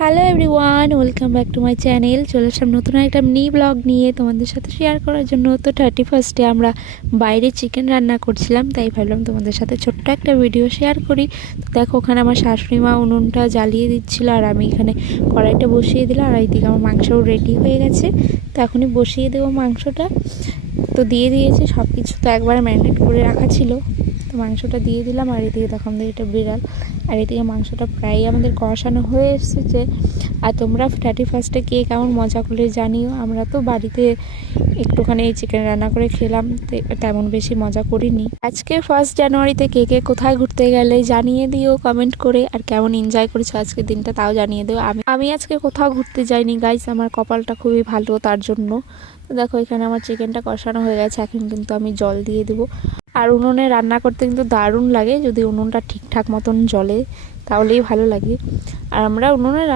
Hello everyone, welcome back to my channel. চলে আসলাম নতুন একটা মিনি ব্লগ নিয়ে তোমাদের সাথে শেয়ার করার জন্য। তো 31স্টে আমরা বাইরে চিকেন রান্না করছিলাম, তাই ভাবলাম তোমাদের সাথে ছোট্ট একটা ভিডিও শেয়ার করি। তো দেখো, ওখানে আমার শাশুড়ি মা উনুনটা জ্বালিয়ে দিচ্ছিলো আর আমি এখানে কড়াইটা বসিয়ে দিলাম। আর এইদিকে আমার মাংসও রেডি হয়ে গেছে, তো এখনই বসিয়ে দেবো মাংসটা। তো দিয়ে দিয়েছে সব কিছু, তো একবারে ম্যারিনেট করে রাখা ছিল। তো মাংসটা দিয়ে দিলাম। আর এদিকে তখন এটা বিড়াল। আর এদিকে মাংসটা প্রায় আমাদের কষানো হয়ে এসেছে। আর তোমরা 31স্টে কে কেমন মজা করে জানিও। আমরা তো বাড়িতে একটুখানি চিকেন রান্না করে খেলাম, তেমন বেশি মজা করিনি। আজকে 1 জানুয়ারিতে কে কে কোথায় ঘুরতে গেলে জানিয়ে দিও কমেন্ট করে। আর কেমন এনজয় করেছো আজকের দিনটা তাও জানিয়ে দিও। আমি আজকে কোথাও ঘুরতে যাইনি গাইস, আমার কপালটা খুবই ভালো তার জন্য। তো দেখো, এখানে আমার চিকেনটা কষানো হয়ে গেছে। এখন কিন্তু আমি জল দিয়ে দেবো। আর উনুনে রান্না করতে কিন্তু দারুণ লাগে, যদি উনুনটা ঠিকঠাক মতন জ্বলে তাহলেই ভালো লাগে। আর আমরা উনুনে